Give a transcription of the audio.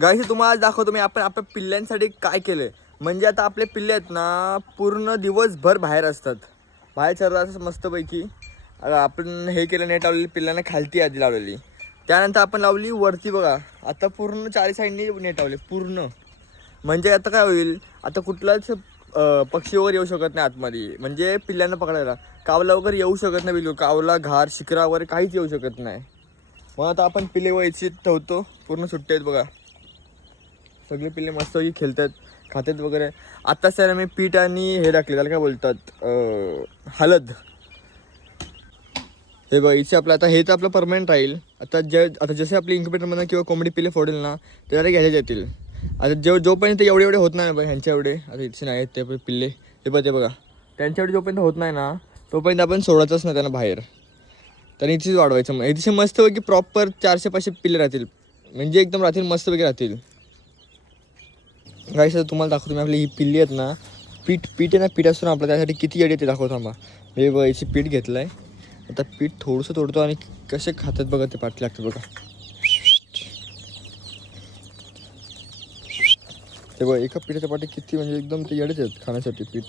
गाईस तुम्हाला आज दाखवतो मी आपण आपल्या पिल्ल्यांसाठी काय केलंय. म्हणजे आता आपले पिल्ले आहेत ना पूर्ण दिवसभर बाहेर असतात, बाहेर चरतात मस्तपैकी. आपण हे केलं, नेट लावलेली पिल्लांना खालती आधी लावलेली, त्यानंतर आपण लावली वरती बघा. आता पूर्ण चारी साईडनी नेट लावले पूर्ण. म्हणजे आता काय होईल, आता कुठलाच पक्षी वगैरे येऊ शकत नाही आतमध्ये, म्हणजे पिल्ल्यांना पकडायला. कावला वगैरे येऊ शकत नाही बिलकुल, कावला घार शिकरा वगैरे काहीच येऊ शकत नाही. मग आता आपण पिल्ले व्हायची ठेवतो, पूर्ण सुट्टे आहेत बघा. सगळे पिल्ले मस्तपैकी खेळतात, खातात वगैरे. आत्ताच त्याला मी पीठ आणि हे टाकले, त्याला काय बोलतात हळद. हे बघ इथे आपलं आता हे तर आपलं परमनंट राहील. आता जसे आपले इन्क्युबेटरमध्ये किंवा कोंबडी पिल्ले फोडेल ना ते जरा घ्यायला येतील. आता जोपर्यंत एवढे होत नाही बघ ह्यांच्या एवढे, आता इथे नाही आहेत ते पिल्ले, ते बघा त्यांच्या एवढे जोपर्यंत होत नाही ना तोपर्यंत आपण सोडायचंच नाही त्यांना बाहेर. तर इथेच वाढवायचं. मग इथे मस्तपैकी प्रॉपर 400-500 पिल्ले राहतील, म्हणजे एकदम राहतील, मस्तपैकी राहतील. गाईस आता तुम्हाला दाखवतो मी आपली ही पिल्ली आहेत ना. पीठ आहे ना, पीठ असतो ना आपलं, त्यासाठी किती येडे ते दाखवतो थांबा. हे बघ याची पीठ घेतलं आहे. आता पीठ थोडंसं तोडतो आणि कसे खातात बघा, ते पाठी लागतं बघा. ते बघा एका पिठाच्या पाठी किती, म्हणजे एकदम ते येडेच आहेत खाण्यासाठी पीठ.